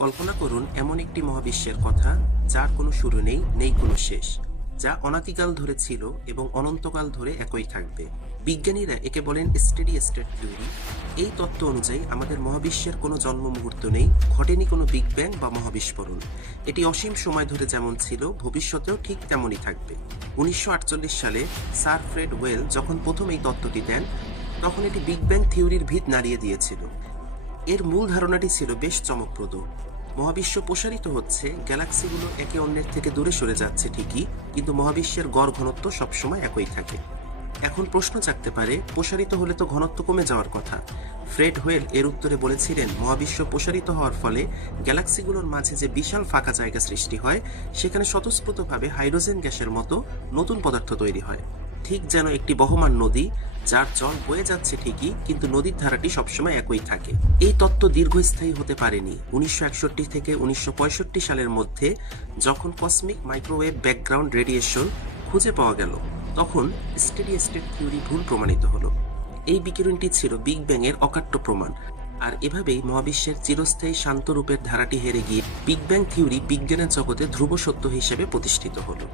কল্পনা করুন এমন একটি মহাবিশ্বের কথা যার কোনো শুরু নেই, নেই কোনো শেষ, যা অনাদিকাল ধরে ছিল এবং অনন্তকাল ধরে একই থাকবে। বিজ্ঞানীরা একে বলেন স্টেডি স্টেট থিওরি। এই তত্ত্ব অনুযায়ী আমাদের মহাবিশ্বের কোনো জন্ম মুহূর্ত নেই, ঘটেনি কোনো বিগ ব্যাং বা মহাবিস্ফোরণ। এটি অসীম সময় ধরে যেমন ছিল, ভবিষ্যতেও ঠিক তেমনই থাকবে। 1948 সালে স্যার ফ্রেড ওয়েল যখন প্রথম এই তত্ত্বটি দেন, তখন এটি বিগ ব্যাং থিওরির ভিত নাড়িয়ে দিয়েছিল। এর মূল ধারণাটি ছিল বেশ চমকপ্রদ। মহাবিশ্ব প্রসারিত হচ্ছে, গ্যালাক্সিগুলো একে অন্যের থেকে দূরে সরে যাচ্ছে ঠিকই, কিন্তু মহাবিশ্বের গড় ঘনত্ব সবসময় একই থাকে। এখন প্রশ্ন জাগতে পারে, প্রসারিত হলে তো ঘনত্ব কমে যাওয়ার কথা। ফ্রেড হোয়েল এর উত্তরে বলেছিলেন, মহাবিশ্ব প্রসারিত হওয়ার ফলে গ্যালাক্সিগুলোর মাঝে যে বিশাল ফাঁকা জায়গা সৃষ্টি হয়, সেখানে স্বতঃস্ফূর্তভাবে হাইড্রোজেন গ্যাসের মতো নতুন পদার্থ তৈরি হয়। ঠিক যেন একটি বহমান নদী, যার জল বয়ে যাচ্ছে ঠিকই, কিন্তু নদীর ধারাটি সবসময় একই থাকে। এই তত্ত্ব দীর্ঘস্থায়ী হতে পারেনি। 1961 থেকে 1965 সালের মধ্যে যখন কসমিক মাইক্রোওয়েভ ব্যাকগ্রাউন্ড রেডিয়েশন খুঁজে পাওয়া গেল, তখন স্টেডি স্টেট থিওরি ভুল প্রমাণিত হলো। এই বিকিরণটি ছিল বিগ ব্যাং এর অকাট্য প্রমাণ। আর এভাবেই মহাবিশ্বের চিরস্থায়ী শান্ত রূপের ধারাটি হেরে গিয়ে বিগ ব্যাং থিওরি বিজ্ঞানের জগতে ধ্রুব সত্য হিসেবে প্রতিষ্ঠিত হলো।